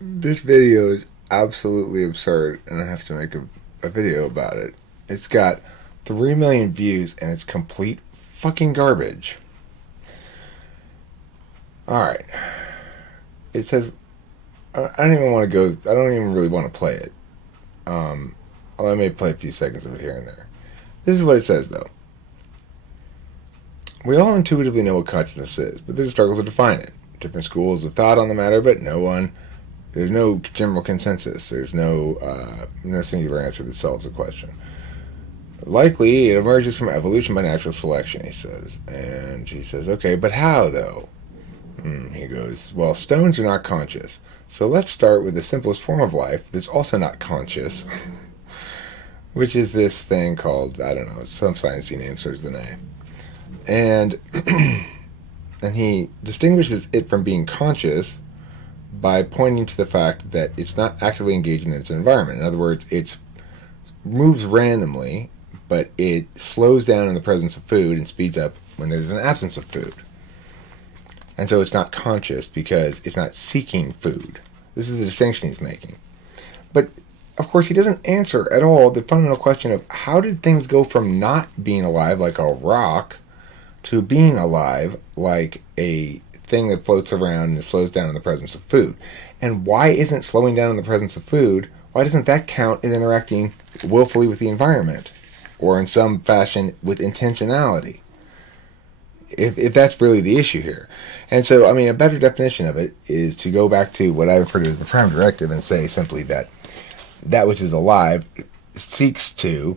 This video is absolutely absurd, and I have to make a video about it. It's got 3 million views, and it's complete fucking garbage. Alright. It says, I don't even want to go, I don't even really want to play it. I may play a few seconds of it here and there. This is what it says, though. We all intuitively know what consciousness is, but there's a struggle to define it. Different schools of thought on the matter, but there's no general consensus. There's no singular answer that solves the question. Likely, it emerges from evolution by natural selection, he says. And he says, okay, but how, though? He goes, well, stones are not conscious. So let's start with the simplest form of life that's also not conscious, which is this thing called, I don't know, some sciencey name starts with an A. And, and he distinguishes it from being conscious by pointing to the fact that it's not actively engaged in its environment. In other words, it moves randomly, but it slows down in the presence of food and speeds up when there's an absence of food. And so it's not conscious because it's not seeking food. This is the distinction he's making. But, of course, he doesn't answer at all the fundamental question of how did things go from not being alive like a rock to being alive like a thing that floats around and slows down in the presence of food. And why isn't slowing down in the presence of food, why doesn't that count as interacting willfully with the environment? Or in some fashion with intentionality? If that's really the issue here. And so, I mean, a better definition of it is to go back to what I refer to as the prime directive and say simply that that which is alive seeks to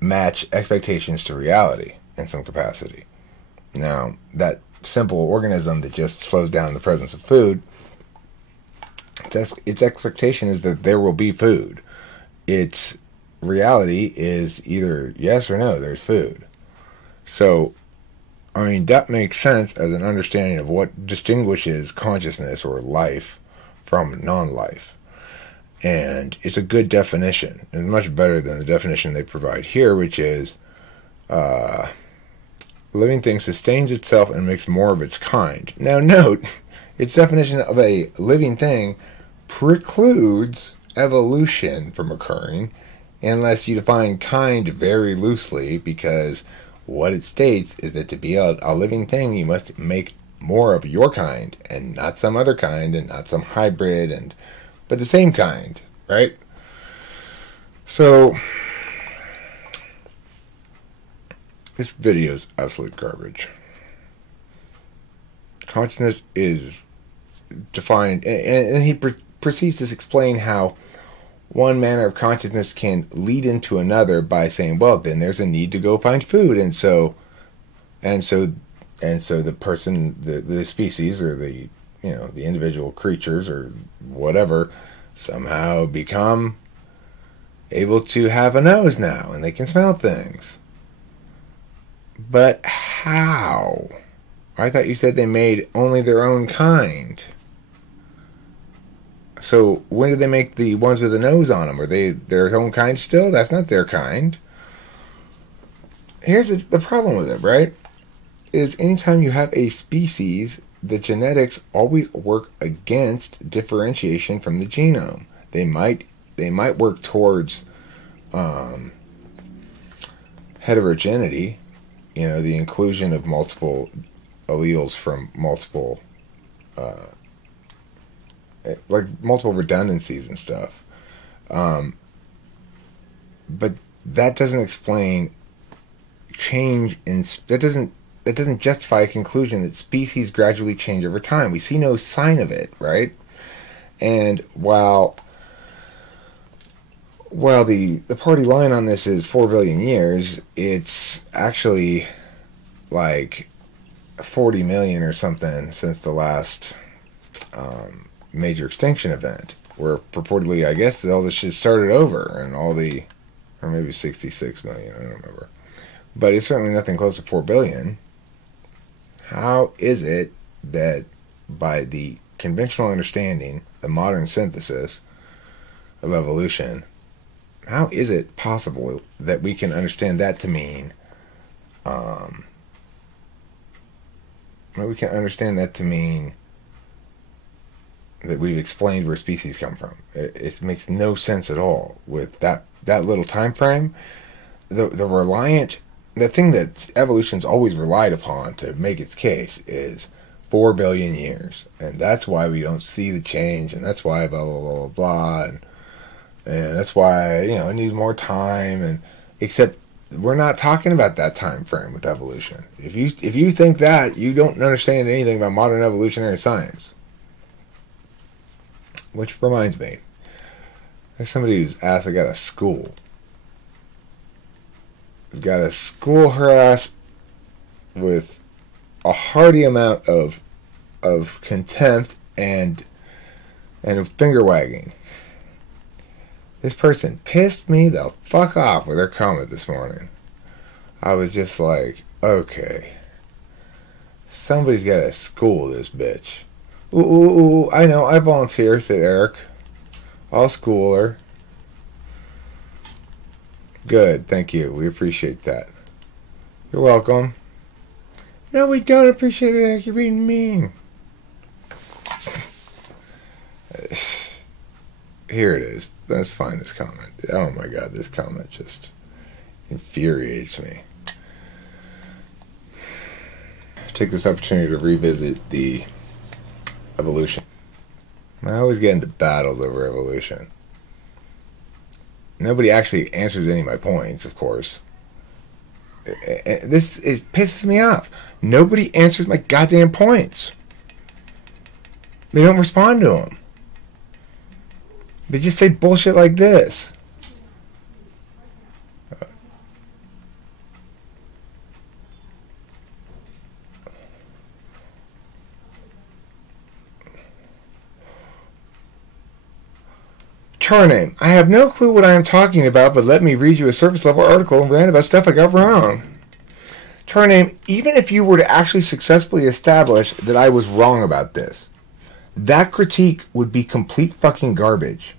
match expectations to reality in some capacity. Now, that simple organism that just slows down in the presence of food, its expectation is that there will be food. Its reality is either yes or no, there's food. So, I mean, that makes sense as an understanding of what distinguishes consciousness or life from non-life. And it's a good definition. It's much better than the definition they provide here, which is living thing sustains itself and makes more of its kind. Now note, its definition of a living thing precludes evolution from occurring unless you define kind very loosely, because what it states is that to be a living thing, you must make more of your kind, and not some other kind, and not some hybrid, but the same kind, right? So, this video is absolute garbage. Consciousness is defined, and he proceeds to explain how one manner of consciousness can lead into another by saying, well, then there's a need to go find food, and so the person, the species, or the individual creatures or whatever, somehow become able to have a nose now, and they can smell things. But how? I thought you said they made only their own kind. So when did they make the ones with the nose on them? Are they their own kind still? That's not their kind. Here's the problem with it, right? Is anytime you have a species, the genetics always work against differentiation from the genome. They might work towards heterogeneity, the inclusion of multiple alleles from multiple multiple redundancies and stuff. But that doesn't explain change that doesn't justify a conclusion that species gradually change over time. We see no sign of it, right? And while the party line on this is 4 billion years, it's actually like 40 million or something since the last major extinction event, where purportedly, I guess, all this shit started over, and or maybe 66 million, I don't remember. But it's certainly nothing close to 4 billion. How is it that by the conventional understanding, the modern synthesis of evolution, how is it possible that we can understand that to mean that we've explained where species come from. It makes no sense at all with that little time frame. The thing that evolution's always relied upon to make its case is 4 billion years, and that's why we don't see the change, and that's why blah blah blah blah blah, and that's why it needs more time. And except we're not talking about that time frame with evolution. If you think that, you don't understand anything about modern evolutionary science. Which reminds me, there's somebody who's asked, I got a school. Has got to school her ass with a hearty amount of contempt and finger wagging. This person pissed me the fuck off with her comment this morning. I was just like, okay, somebody's got to school this bitch. Ooh, I know, I volunteer, said Eric. I'll school her. Good, thank you. We appreciate that. You're welcome. No, we don't appreciate it, Eric. You're being mean. Here it is. Let's find this comment. Oh my god, this comment just infuriates me. Take this opportunity to revisit the evolution. I always get into battles over evolution. Nobody actually answers any of my points, of course. It pisses me off. Nobody answers my goddamn points. They don't respond to them. They just say bullshit like this. Char name. I have no clue what I am talking about, but let me read you a surface level article and rant about stuff I got wrong. Char name. Even if you were to actually successfully establish that I was wrong about this, that critique would be complete fucking garbage.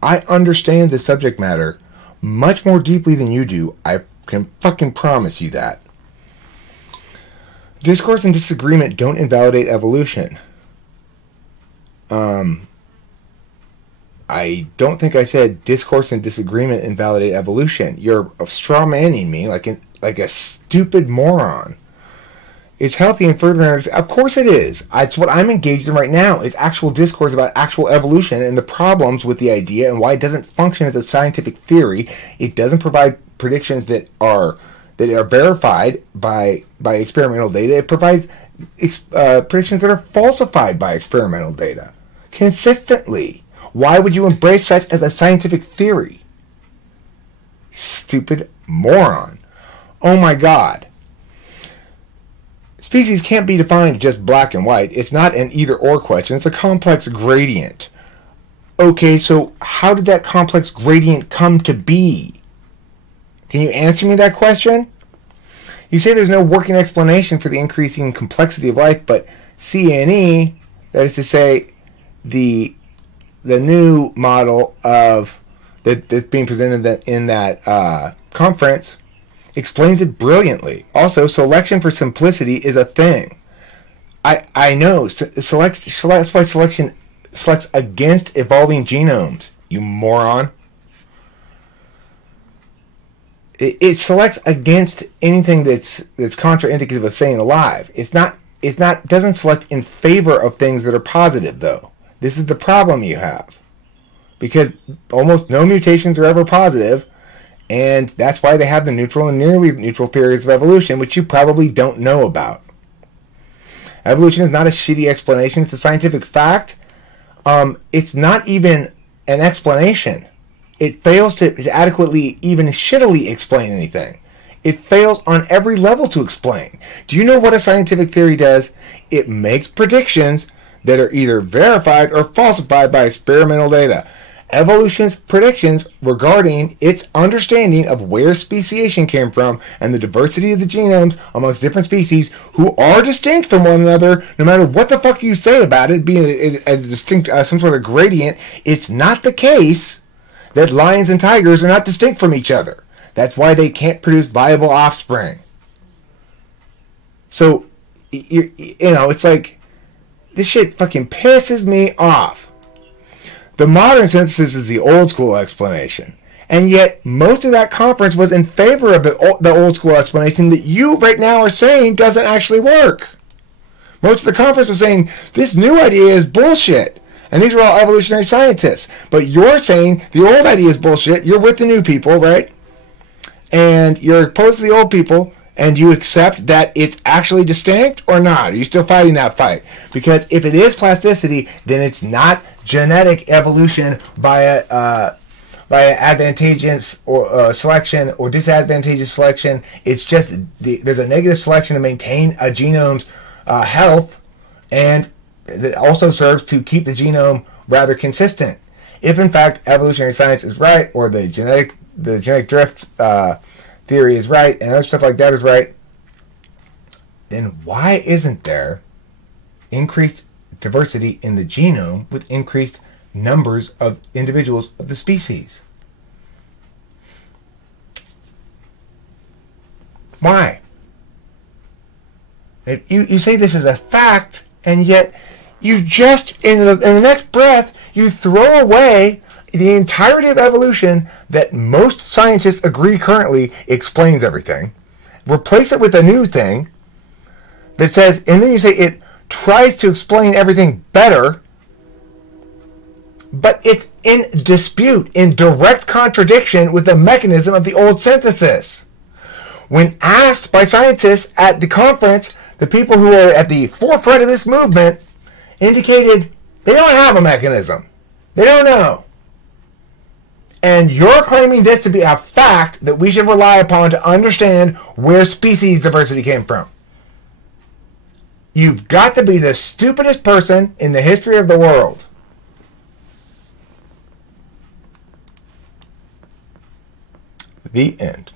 I understand the subject matter much more deeply than you do. I can fucking promise you that. Discourse and disagreement don't invalidate evolution. I don't think I said discourse and disagreement invalidate evolution. You're straw manning me like a stupid moron. It's healthy and further understanding. Of course it is. It's what I'm engaged in right now. It's actual discourse about actual evolution and the problems with the idea and why it doesn't function as a scientific theory. It doesn't provide predictions that are verified by experimental data. It provides predictions that are falsified by experimental data consistently. Why would you embrace such as a scientific theory? Stupid moron. Oh my god. Species can't be defined just black and white. It's not an either-or question. It's a complex gradient. Okay, so how did that complex gradient come to be? Can you answer me that question? You say there's no working explanation for the increasing complexity of life, but CNE, that is to say, the new model of that's being presented in that conference, explains it brilliantly. Also, selection for simplicity is a thing. I know. That's why selection selects against evolving genomes, you moron. It selects against anything that's contraindicative of staying alive. Doesn't select in favor of things that are positive, though. This is the problem you have. Because almost no mutations are ever positive, and that's why they have the neutral and nearly neutral theories of evolution, which you probably don't know about. Evolution is not a shitty explanation. It's a scientific fact. It's not even an explanation. It fails to adequately, even shittily explain anything. It fails on every level to explain. Do you know what a scientific theory does? It makes predictions that are either verified or falsified by experimental data. Evolution's predictions regarding its understanding of where speciation came from and the diversity of the genomes amongst different species who are distinct from one another, no matter what the fuck you say about it being a distinct, some sort of gradient. It's not the case that lions and tigers are not distinct from each other. That's why they can't produce viable offspring. So, it's like This shit fucking pisses me off. The modern synthesis is the old school explanation. And yet, most of that conference was in favor of the old school explanation that you right now are saying doesn't actually work. Most of the conference was saying, this new idea is bullshit. And these are all evolutionary scientists. But you're saying the old idea is bullshit. You're with the new people, right? And you're opposed to the old people. And you accept that it's actually distinct or not? Are you still fighting that fight? Because if it is plasticity, then it's not genetic evolution by advantageous or selection or disadvantageous selection. It's just there's a negative selection to maintain a genome's health, and that also serves to keep the genome rather consistent. If in fact evolutionary science is right, or the genetic drift theory is right, and other stuff like that is right, then why isn't there increased diversity in the genome with increased numbers of individuals of the species? Why? You say this is a fact, and yet you just, in the next breath, you throw away the entirety of evolution that most scientists agree currently explains everything, replace it with a new thing that says, and then you say it tries to explain everything better, but it's in dispute, in direct contradiction with the mechanism of the old synthesis. When asked by scientists at the conference, the people who are at the forefront of this movement indicated they don't have a mechanism. They don't know. And you're claiming this to be a fact that we should rely upon to understand where species diversity came from. You've got to be the stupidest person in the history of the world. The end.